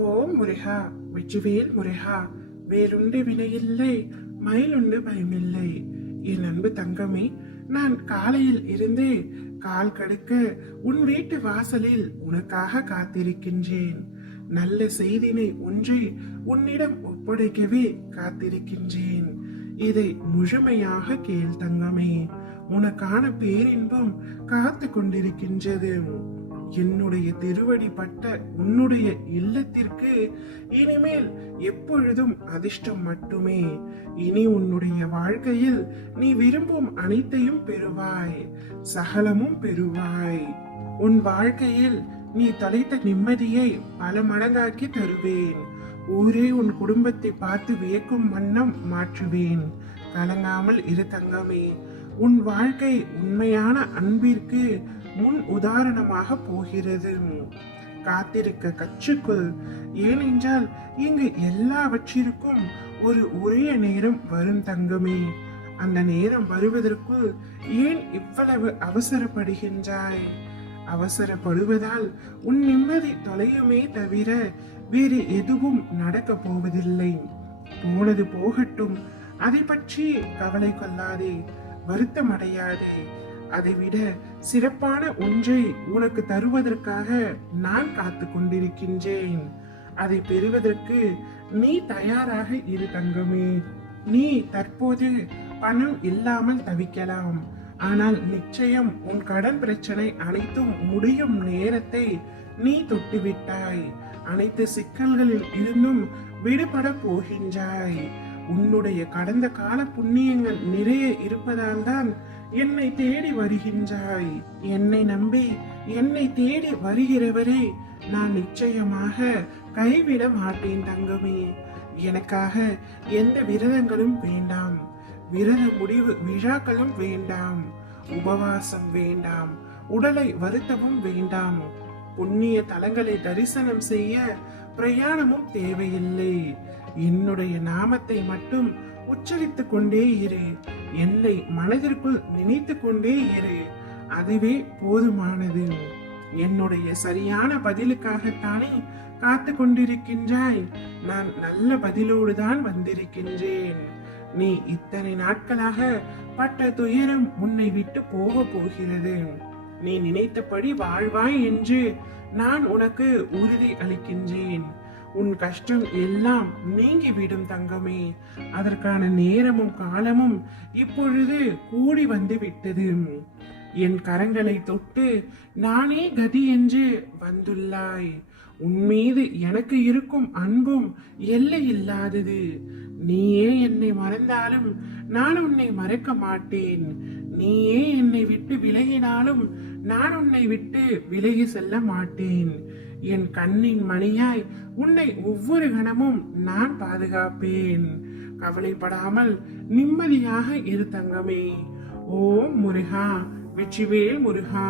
ஓம் முருகா, வெற்றிவேல் முருகா. வேலுண்டு வினையில்லை, மயிலுண்டு பயமில்லை. என் அன்பு தங்கமே, நான் காலையில் இருந்து கால் கடுக்க உன் வீட்டு வாசலில் உனக்காக காத்திருக்கின்றேன். நல்ல செய்தினை ஒன்றை உன்னிடம் ஒப்படைக்கவே காத்திருக்கின்றேன். இதை முழுமையாக கேள் தங்கமே. உனக்கான பேரின்பம் காத்து கொண்டிருக்கின்றது. என்னுடைய திருவடி பட்ட உன்னுடைய இல்லத்திற்கு இனிமேல் எப்பொழுதும் அதிர்ஷ்டம் மட்டுமே. இனி உன்னுடைய வாழ்க்கையில் நீ விரும்பும் அனைத்தையும் பெறுவாய், சகலமும் பெறுவாய். உன் வாழ்க்கையில் நீ தொலைத்த நிம்மதியை பல மடங்காக்கி தருவேன். ஊரே உன் குடும்பத்தை பார்த்து வியக்கும் வண்ணம் மாற்றுவேன். கலங்காமல் இரு தங்கமே. உன் வாழ்க்கை உண்மையான அன்பிற்கு முன் உதாரணமாக போகிறது. காத்திருக்க கற்றுக்கொள். ஏனென்றால் இங்கு எல்லாவற்றிற்கும் ஒரு உரிய நேரம் வரும் தங்கமே. அந்த நேரம் வருவதற்குள் ஏன் இவ்வளவு அவசரப்படுகின்றாய்? அவசரப்படுவதால் உன் நிம்மதி தொலையுமே தவிர வேறு எதுவும் நடக்க போவதில்லை. போனது போகட்டும். அதை பற்றி கவலை கொள்ளாதே, வருத்தம் அடையாதே. அதைவிட சிறப்பான ஒன்றை உனக்கு தருவதற்காக நான் காத்து கொண்டிருக்கின்றேன். அதை பெறுவதற்கு நீ தயாராக இரு தங்கமே. நீ தற்போது பணம் இல்லாமல் தவிக்கலாம். ஆனால் நிச்சயம் உன் கடன் பிரச்சனை அனைத்தும் முடியும் நேரத்தை நீ தொட்டுவிட்டாய். அனைத்து சிக்கல்களில் இருந்தும் விடுபட போகின்றாய். உன்னுடைய கடந்த கால புண்ணியங்கள் நிறைய இருப்பதால் தான் என்னை தேடி வருகின்றாய். என்னை நம்பி என்னை தேடி வருகிறவரை நான் நிச்சயமாக கைவிட மாட்டேன் தங்கமே. எனக்காக எந்த விரதங்களும் வேண்டாம், விரத முடிவு விழாக்களும் வேண்டாம், உபவாசம் வேண்டாம், உடலை வருத்தவும் வேண்டாம். புண்ணிய தலங்களை தரிசனம் செய்ய பிரயாணமும் தேவையில்லை. என்னுடைய நாமத்தை மட்டும் உச்சரித்துக் கொண்டே இரு. என்னை மனதிற்குள் நினைத்து கொண்டே இரு. அதுவே போதுமானது. என்னுடைய சரியான பதிலுக்காகத்தானே காத்து கொண்டிருக்கின்றாய். நான் நல்ல பதிலோடு தான் வந்திருக்கின்றேன். நீ இத்தனை நாட்களாக பட்ட துயரம் உன்னை விட்டு போக போகிறது. நீ நினைத்தபடி வாழ்வாய் என்று நான் உனக்கு உறுதி அளிக்கின்றேன். உன் கஷ்டம் எல்லாம் நீங்கிவிடும் தங்கமே. அதற்கான நேரமும் காலமும் இப்பொழுது கூடி வந்து விட்டது. என் கரங்களை தொட்டு நானே கதி என்று வந்துள்ளாய். உன் மீது எனக்கு இருக்கும் அன்பும் எல்லை இல்லாதது. நீயே என்னை மறந்தாலும் நான் உன்னை மறக்க மாட்டேன். நீயே என்னை விட்டு விலகினாலும் நான் உன்னை விட்டு விலகி செல்ல மாட்டேன். என் கண்ணின் மணியாய் உன்னை ஒவ்வொரு கணமும் நான் பாதுகாப்பேன். கவலைப்படாமல் நிம்மதியாக இரு தங்கமே. ஓம் முருகா, வெற்றிவேல் முருகா.